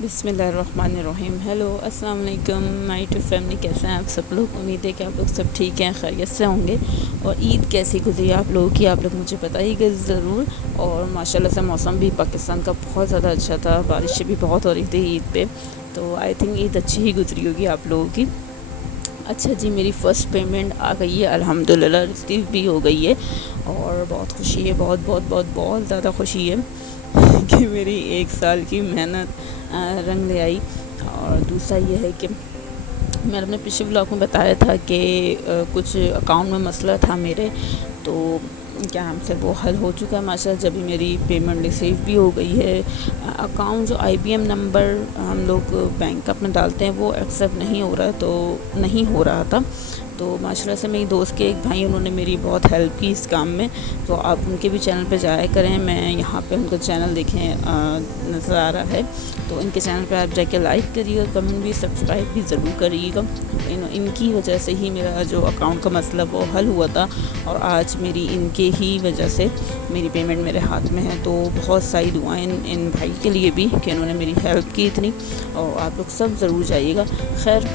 بسم اللہ الرحمن الرحیم۔ ہیلو، السلام علیکم مائی ٹو فیملی، کیسے ہیں آپ سب لوگ؟ امید ہے کہ آپ لوگ سب ٹھیک ہیں، خیریت سے ہوں گے۔ اور عید کیسی گزری آپ لوگوں کی، آپ لوگ مجھے بتائیے گا ضرور۔ اور ماشاءاللہ سے موسم بھی پاکستان کا بہت زیادہ اچھا تھا، بارشیں بھی بہت ہو رہی تھی عید پہ، تو آئی تھنک عید اچھی ہی گزری ہوگی آپ لوگوں کی۔ اچھا جی، میری فرسٹ پیمنٹ آ گئی ہے الحمدللہ، ریسیو بھی ہو گئی ہے، اور بہت خوشی ہے، بہت بہت بہت بہت زیادہ خوشی ہے کہ میری 1 سال کی محنت رنگ لے آئی۔ اور دوسرا یہ ہے کہ میں نے اپنے پچھلے ولاگ میں بتایا تھا کہ کچھ اکاؤنٹ میں مسئلہ تھا میرے، تو کیا ہم سے وہ حل ہو چکا ہے ماشاءاللہ۔ جبھی میری پیمنٹ ریسیو بھی ہو گئی ہے۔ اکاؤنٹ جو آئی بی ایم نمبر ہم لوگ بینک اپنا ڈالتے ہیں وہ ایکسیپٹ نہیں ہو رہا تھا، تو ماشاءاللہ سے میری دوست کے ایک بھائی، انہوں نے میری بہت ہیلپ کی اس کام میں، تو آپ ان کے بھی چینل پہ جایا کریں۔ میں یہاں پہ ان کا چینل دیکھیں نظر آ رہا ہے، تو ان کے چینل پہ آپ جا کے لائک کریے اور کمنٹ بھی، سبسکرائب بھی ضرور کریے گا۔ ان کی وجہ سے ہی میرا جو اکاؤنٹ کا مسئلہ وہ حل ہوا تھا، اور آج میری ان کے ہی وجہ سے میری پیمنٹ میرے ہاتھ میں ہے۔ تو بہت ساری دعائیں ان بھائی کے لیے بھی کہ انہوں نے میری ہیلپ کی اتنی، اور آپ لوگ سب ضرور جائیے گا۔ خیر،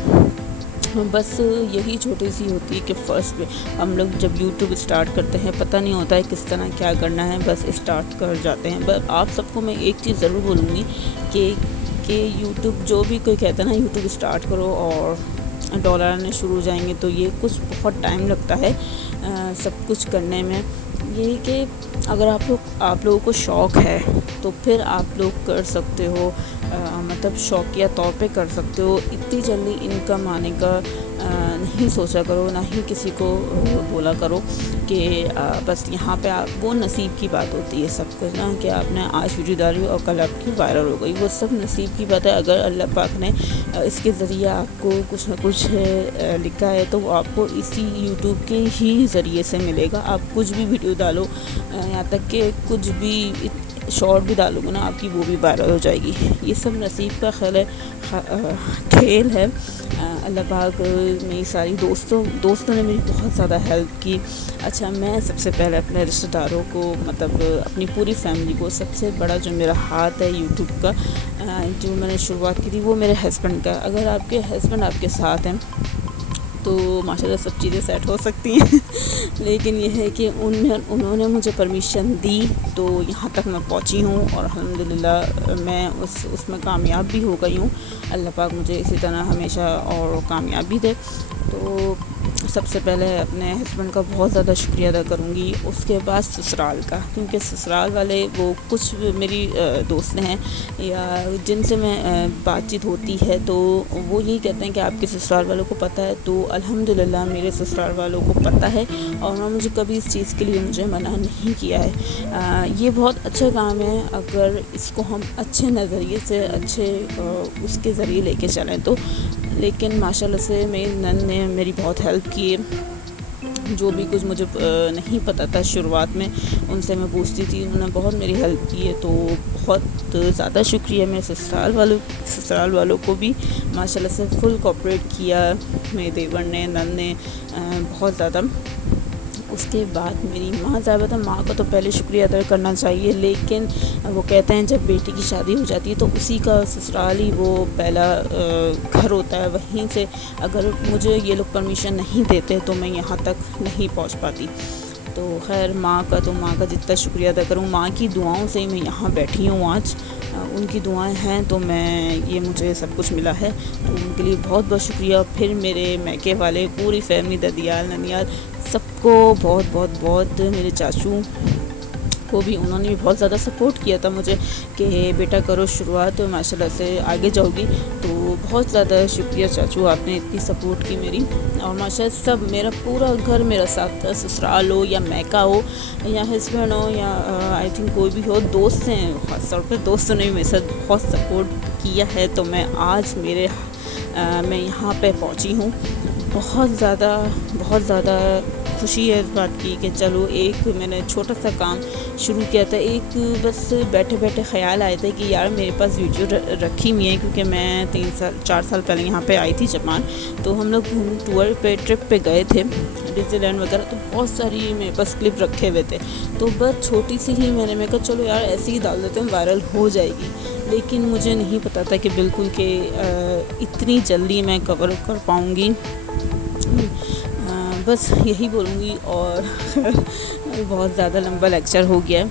بس یہی چھوٹی سی ہوتی ہے کہ فرسٹ پہ ہم لوگ جب یوٹیوب اسٹارٹ کرتے ہیں پتہ نہیں ہوتا ہے کس طرح کیا کرنا ہے، بس اسٹارٹ کر جاتے ہیں۔ بس آپ سب کو میں ایک چیز ضرور بولوں گی کہ یوٹیوب، جو بھی کوئی کہتا ہے نا یوٹیوب اسٹارٹ کرو اور ڈالر آنے شروع ہو جائیں گے، تو یہ کچھ بہت ٹائم لگتا ہے سب کچھ کرنے میں۔ یہ کہ اگر آپ لوگوں کو شوق ہے تو پھر آپ لوگ کر سکتے ہو، مطلب شوقیہ طور پہ کر سکتے ہو۔ اتنی جلدی انکم آنے کا نہیں سوچا کرو، نہ ہی کسی کو بولا کرو کہ بس یہاں پہ وہ نصیب کی بات ہوتی ہے سب کچھ نا، کہ آپ نے آج ویڈیو ڈالی اور کل آپ کی وائرل ہو گئی، وہ سب نصیب کی بات ہے۔ اگر اللہ پاک نے اس کے ذریعے آپ کو کچھ نہ کچھ لکھا ہے، تو وہ آپ کو اسی یوٹیوب کے ہی ذریعے سے ملے گا۔ آپ کچھ بھی ویڈیو ڈالو، یہاں تک کہ کچھ بھی شارٹ بھی ڈالو گے نا، آپ کی وہ بھی وائرل ہو جائے گی۔ یہ سب نصیب کا کھیل ہے۔ اللہ پاک، میری ساری دوستوں نے میری بہت زیادہ ہیلپ کی۔ اچھا، میں سب سے پہلے اپنے رشتہ داروں کو، مطلب اپنی پوری فیملی کو، سب سے بڑا جو میرا ہاتھ ہے یوٹیوب کا، جو میں نے شروعات کی تھی، وہ میرے ہسبینڈ کا۔ اگر آپ کے ہسبینڈ آپ کے ساتھ ہیں تو ماشاءاللہ سب چیزیں سیٹ ہو سکتی ہیں لیکن یہ ہے کہ انہوں نے مجھے پرمیشن دی تو یہاں تک میں پہنچی ہوں، اور الحمدللہ میں اس میں کامیاب بھی ہو گئی ہوں۔ اللہ پاک مجھے اسی طرح ہمیشہ اور کامیابی دے۔ تو سب سے پہلے اپنے ہسبینڈ کا بہت زیادہ شکریہ ادا کروں گی، اس کے بعد سسرال کا، کیونکہ سسرال والے وہ کچھ میری دوست ہیں یا جن سے میں بات چیت ہوتی ہے، تو وہ یہی کہتے ہیں کہ آپ کے سسرال والوں کو پتہ ہے، تو الحمدللہ میرے سسرال والوں کو پتہ ہے، اور انہوں نے مجھے کبھی اس چیز کے لیے مجھے منع نہیں کیا ہے۔ یہ بہت اچھا کام ہے اگر اس کو ہم اچھے نظریے سے، اچھے اس کے ذریعے لے کے چلیں تو۔ لیکن ماشاءاللہ سے میری نند نے میری بہت ہیلپ کی ہے، جو بھی کچھ مجھے نہیں پتہ تھا شروعات میں، ان سے میں پوچھتی تھی، انہوں نے بہت میری ہیلپ کی ہے، تو بہت زیادہ شکریہ۔ میرے سسرال والوں کو بھی ماشاءاللہ سے فل کوآپریٹ کیا، میرے دیور نے، نند نے بہت زیادہ۔ اس کے بعد میری ماں، ضابطہ ماں کا تو پہلے شکریہ ادا کرنا چاہیے، لیکن وہ کہتے ہیں جب بیٹی کی شادی ہو جاتی ہے تو اسی کا سسرال ہی وہ پہلا گھر ہوتا ہے، وہیں سے اگر مجھے یہ لوگ پرمیشن نہیں دیتے تو میں یہاں تک نہیں پہنچ پاتی۔ تو خیر، ماں کا جتنا شکریہ ادا کروں، ماں کی دعاؤں سے ہی میں یہاں بیٹھی ہوں آج، ان کی دعائیں ہیں تو مجھے سب کچھ ملا ہے، تو ان کے لیے بہت بہت شکریہ۔ پھر میرے میکے والے، پوری فیملی، ددیال، ننیال، سب کو بہت بہت بہت، میرے چاچو کو بھی، انہوں نے بھی بہت زیادہ سپورٹ کیا تھا مجھے کہ بیٹا کرو شروعات، ماشاءاللہ سے آگے جاؤ گی۔ تو بہت زیادہ شکریہ چاچو، آپ نے اتنی سپورٹ کی میری، اور ماشاءاللہ سب، میرا پورا گھر میرا ساتھ تھا، سسرال ہو یا میکا ہو یا ہسبینڈ ہو یا آئی تھنک کوئی بھی ہو، دوست ہیں، خاص طور پہ دوستوں نے بھی میرے ساتھ بہت سپورٹ کیا ہے، تو میں آج میں یہاں پہ پہنچی ہوں۔ بہت زیادہ خوشی ہے اس بات کی کہ چلو ایک میں نے چھوٹا سا کام شروع کیا تھا. ایک بس بیٹھے بیٹھے خیال آیا تھا کہ یار میرے پاس ویڈیو رکھی ہوئی ہے, کیونکہ میں 4 سال پہلے یہاں پہ آئی تھی جاپان, تو ہم لوگ ٹور پہ ٹرپ پہ گئے تھے ڈزنی لینڈ وغیرہ, تو بہت ساری میرے پاس کلپ رکھے ہوئے تھے. تو بس چھوٹی سی ہی میں نے کہا چلو یار ایسے ہی ڈال دیتے ہیں, وائرل ہو جائے گی. لیکن مجھے نہیں پتا تھا کہ بالکل کہ اتنی جلدی میں کور کر پاؤں گی. بس یہی بولوں گی, اور بہت زیادہ لمبا لیکچر ہو گیا.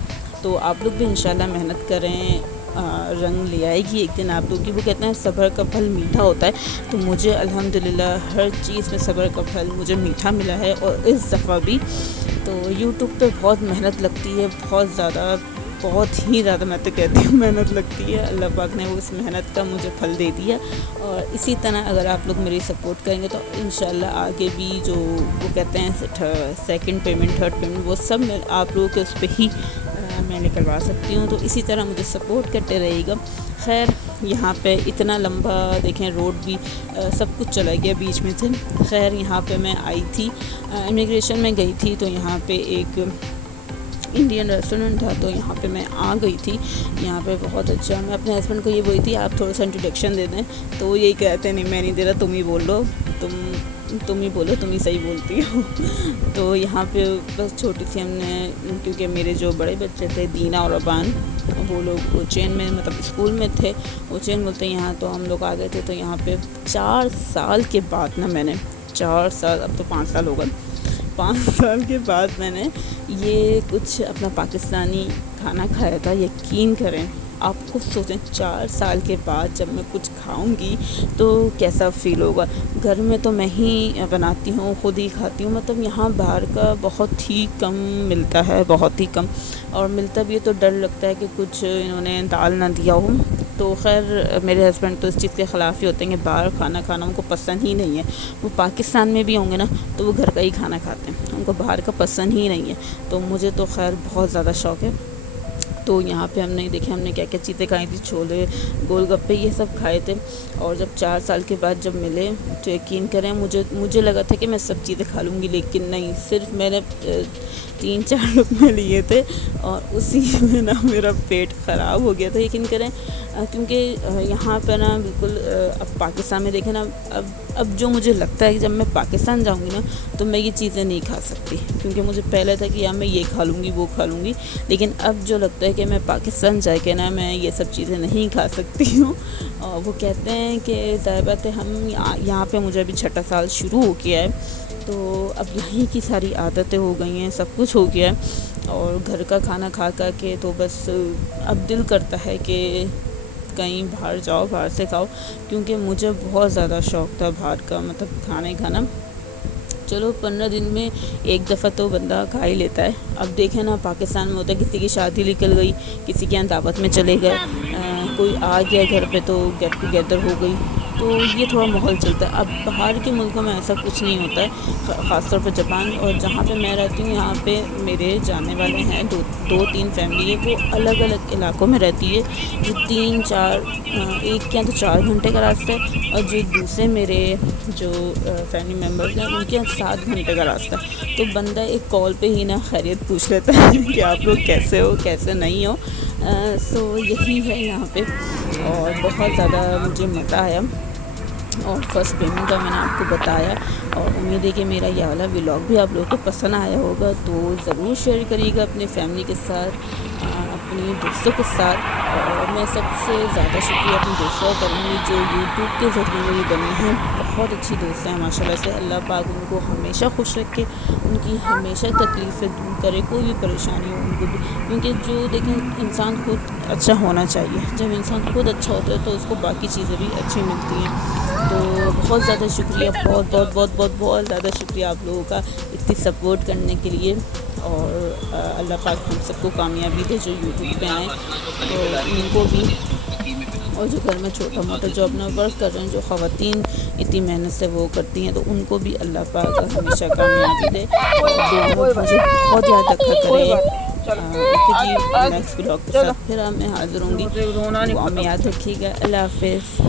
تو آپ لوگ بھی انشاءاللہ محنت کریں, رنگ لے آئے گی ایک دن آپ لوگ کی. وہ کہتے ہیں صبر کا پھل میٹھا ہوتا ہے, تو مجھے الحمدللہ ہر چیز میں صبر کا پھل مجھے میٹھا ملا ہے, اور اس دفعہ بھی. تو یوٹیوب پہ بہت محنت لگتی ہے, بہت ہی زیادہ میں تو کہتی ہوں محنت لگتی ہے. اللہ پاک نے وہ اس محنت کا مجھے پھل دے دیا, اور اسی طرح اگر آپ لوگ میری سپورٹ کریں گے تو انشاءاللہ آگے بھی جو وہ کہتے ہیں سیکنڈ پیمنٹ, تھرڈ پیمنٹ, وہ سب میں آپ لوگوں کے اس پہ ہی میں نکلوا سکتی ہوں. تو اسی طرح مجھے سپورٹ کرتے رہے گا. خیر یہاں پہ اتنا لمبا دیکھیں روڈ بھی سب کچھ چلا گیا بیچ میں سے. خیر یہاں پہ میں آئی تھی, امیگریشن میں گئی تھی, تو یہاں پہ ایک انڈین ریسٹورنٹ تھا, تو یہاں پہ میں آ گئی تھی. یہاں پہ بہت اچھا, میں اپنے ہسبینڈ کو یہ بولی تھی آپ تھوڑا سا انٹروڈکشن دے دیں, تو وہ یہی کہتے ہیں نہیں میں نہیں دے رہا, تم ہی بول لو, تم ہی بولو, تم ہی صحیح بولتی ہو. تو یہاں پہ بس چھوٹی سی ہم نے, کیونکہ میرے جو بڑے بچے تھے دینا اور ابان, وہ لوگ اچین میں مطلب اسکول میں تھے, اچین بولتے ہیں یہاں, تو ہم لوگ آ گئے تھے. تو یہاں پہ 4 سال کے بعد میں نے 4 سال, اب تو 5 سال ہو گئے, 5 سال کے بعد میں نے یہ کچھ اپنا پاکستانی کھانا کھایا تھا. یقین کریں, آپ خود سوچیں 4 سال کے بعد جب میں کچھ کھاؤں گی تو کیسا فیل ہوگا. گھر میں تو میں ہی بناتی ہوں, خود ہی کھاتی ہوں, مطلب یہاں باہر کا بہت ہی کم ملتا ہے, بہت ہی کم, اور ملتا بھی ہے تو ڈر لگتا ہے کہ کچھ انہوں نے ڈال نہ دیا ہو. تو خیر میرے ہسبینڈ تو اس چیز کے خلاف ہی ہوتے ہیں کہ باہر کھانا ان کو پسند ہی نہیں ہے. وہ پاکستان میں بھی ہوں گے نا تو وہ گھر کا ہی کھانا کھاتے ہیں, ان کو باہر کا پسند ہی نہیں ہے. تو مجھے تو خیر بہت زیادہ شوق ہے. تو یہاں پہ ہم نے دیکھے, ہم نے کیا کیا چیزیں کھائی تھی, چھولے, گول گپے, یہ سب کھائے تھے. اور جب 4 سال کے بعد جب ملے تو یقین کریں مجھے لگا تھا کہ میں سب چیزیں کھا لوں گی, لیکن نہیں, صرف میں نے 3-4 لقمے لیے تھے, اور اسی میں نا میرا پیٹ خراب ہو گیا تھا. یقین کریں کیونکہ یہاں پہ نا بالکل, اب پاکستان میں دیکھیں نا, اب جو مجھے لگتا ہے کہ جب میں پاکستان جاؤں گی نا تو میں یہ چیزیں نہیں کھا سکتی, کیونکہ مجھے پہلے تھا کہ یار میں یہ کھا لوں گی, وہ کھا لوں گی. لیکن اب جو لگتا ہے کہ میں پاکستان جا کے نا میں یہ سب چیزیں نہیں کھا سکتی ہوں. اور وہ کہتے ہیں کہ ظاہر بات ہے, ہم یہاں پہ مجھے ابھی 6ٹھا سال شروع ہو گیا ہے, تو اب یہیں کی ساری عادتیں ہو گئی ہیں, سب کچھ ہو گیا ہے. اور گھر کا کھانا کھا کے تو بس اب دل کرتا ہے کہ کہیں باہر جاؤ, باہر سے کھاؤ, کیونکہ مجھے بہت زیادہ شوق تھا باہر کا, مطلب کھانا. چلو 15 دن میں ایک دفعہ تو بندہ کھا ہی لیتا ہے. اب دیکھیں نا پاکستان میں ہوتا ہے کسی کی شادی نکل گئی, کسی کے یہاں دعوت میں چلے گئے, کوئی آ گیا گھر پہ تو گیٹ ٹوگیدر ہو گئی, تو یہ تھوڑا ماحول چلتا ہے. اب باہر کے ملکوں میں ایسا کچھ نہیں ہوتا ہے, خاص طور پہ جاپان. اور جہاں پہ میں رہتی ہوں یہاں پہ میرے جانے والے ہیں 2-3 فیملی ہے, وہ الگ الگ علاقوں میں رہتی ہے, جو 3-4 ایک کے تو 4 گھنٹے کا راستہ ہے, اور جو دوسرے میرے جو فیملی ممبرز ہیں ان کے 7 گھنٹے کا راستہ ہے. تو بندہ ایک کال پہ ہی نا خیریت پوچھ لیتا ہے کہ آپ لوگ کیسے ہو, کیسے نہیں ہو. سو یہی ہے یہاں پہ, اور بہت زیادہ مجھے مزہ آیا. اور فرسٹ پیمنٹ کا میں نے آپ کو بتایا, اور امید ہے کہ میرا یہ والا ولاگ بھی آپ لوگوں کو پسند آیا ہوگا. تو ضرور شیئر کریے گا اپنی فیملی کے ساتھ, اپنی دوستوں کے ساتھ. اور میں سب سے زیادہ شکریہ اپنی دوستوں کا کروں گی جو یوٹیوب کے ذریعے میری بنی ہیں. بہت اچھی دوست ہیں ماشاء اللہ سے. اللہ پاک ان کو ہمیشہ خوش رکھے, ان کی ہمیشہ تکلیفیں دور کرے, کوئی بھی پریشانی ہو ان کو بھی, کیونکہ جو دیکھیں انسان خود اچھا ہونا چاہیے. جب انسان خود اچھا ہوتا ہے تو اس کو باقی چیزیں بھی اچھی ملتی ہیں. تو بہت زیادہ شکریہ, بہت زیادہ شکریہ آپ لوگوں کا اتنی سپورٹ کرنے کے لیے. اور اللہ پاک ہم سب کو کامیابی دے جو یوٹیوب پہ آئیں, تو ان کو بھی, اور جو گھر میں چھوٹا موٹا جو اپنا ورک کر رہے ہیں, جو خواتین اتنی محنت سے وہ کرتی ہیں, تو ان کو بھی اللہ پاک ہمیشہ کامیابی دے. مجھے بہت یاد رکھا کرے. جی نیکسٹ ولاگ کے ساتھ پھر میں حاضر ہوں گی, دعا میں یاد رکھیے گا. اللہ حافظ.